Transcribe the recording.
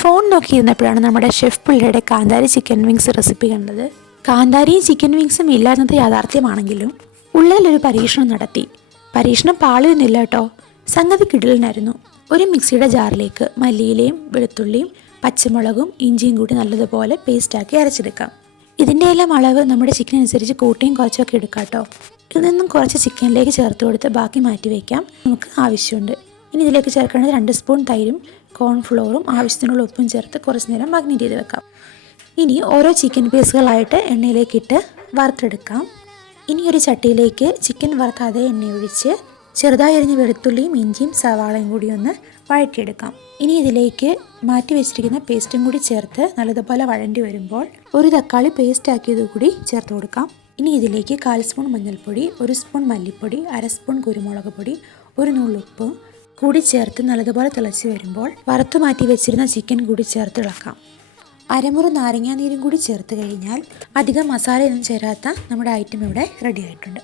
Phone നോക്കിയിരുന്നപ്പോഴാണ് നമ്മുടെ chef പിള്ളയുടെ കാന്താരി ചിക്കൻ വിങ്സ് റെസിപ്പി കണ്ടത്. കാന്താരിയും ചിക്കൻ വിങ്സും ഇല്ലാന്നത് യാഥാർത്ഥ്യമാണെങ്കിലും ഉള്ളിലൊരു പരീക്ഷണം നടത്തി. പരീക്ഷണം പാളിയൊന്നുമില്ല കേട്ടോ. സംഗതി കിടിലനായിരുന്നു. ഒരു മിക്സിയുടെ ജാറിലേക്ക് മല്ലിയിലയും വെളുത്തുള്ളിയും പച്ചമുളകും ഇഞ്ചിയും കൂടി നല്ലതുപോലെ പേസ്റ്റാക്കി അരച്ചെടുക്കാം. ഇതിൻ്റെ എല്ലാം അളവ് നമ്മുടെ ചിക്കൻ അനുസരിച്ച് കൂട്ടിയും കുറച്ചൊക്കെ എടുക്കാം കേട്ടോ. ഇതിൽ നിന്നും കുറച്ച് ചിക്കനിലേക്ക് ചേർത്ത് കൊടുത്ത് ബാക്കി മാറ്റി വയ്ക്കാം. നമുക്ക് ആവശ്യമുണ്ട്. ഇനി ഇതിലേക്ക് ചേർക്കേണ്ടത് 2 സ്പൂൺ തൈരും കോൺഫ്ലോറും ആവശ്യത്തിനുള്ള ഉപ്പും ചേർത്ത് കുറച്ച് നേരം മാഗ്നേറ്റ് ചെയ്ത് വെക്കാം. ഇനി ഓരോ ചിക്കൻ പീസുകളായിട്ട് എണ്ണയിലേക്കിട്ട് വറുത്തെടുക്കാം. ഇനി ഒരു ചട്ടിയിലേക്ക് ചിക്കൻ വറുത്ത അതേ എണ്ണ ഒഴിച്ച് ചെറുതായി അരിഞ്ഞ വെളുത്തുള്ളിയും ഇഞ്ചിയും സവാളയും കൂടി ഒന്ന് വഴറ്റിയെടുക്കാം. ഇനി ഇതിലേക്ക് മാറ്റി വെച്ചിരിക്കുന്ന പേസ്റ്റും കൂടി ചേർത്ത് നല്ലതുപോലെ വഴണ്ടി വരുമ്പോൾ ഒരു തക്കാളി പേസ്റ്റ് ആക്കിയത് കൂടി ചേർത്ത് കൊടുക്കാം. ഇനി ഇതിലേക്ക് 1/4 സ്പൂൺ മഞ്ഞൾപ്പൊടി, 1 സ്പൂൺ മല്ലിപ്പൊടി, 1/2 സ്പൂൺ കുരുമുളക് പൊടി, 1 നുള്ളുപ്പ് കൂടി ചേർത്ത് നല്ലതുപോലെ തിളച്ച് വരുമ്പോൾ വറുത്തു മാറ്റി വെച്ചിരുന്ന ചിക്കൻ കൂടി ചേർത്ത് ഇളക്കാം. അരമുറി നാരങ്ങാനീരും കൂടി ചേർത്ത് കഴിഞ്ഞാൽ അധികം മസാലയൊന്നും ചേരാത്ത നമ്മുടെ ഐറ്റം ഇവിടെ റെഡി ആയിട്ടുണ്ട്.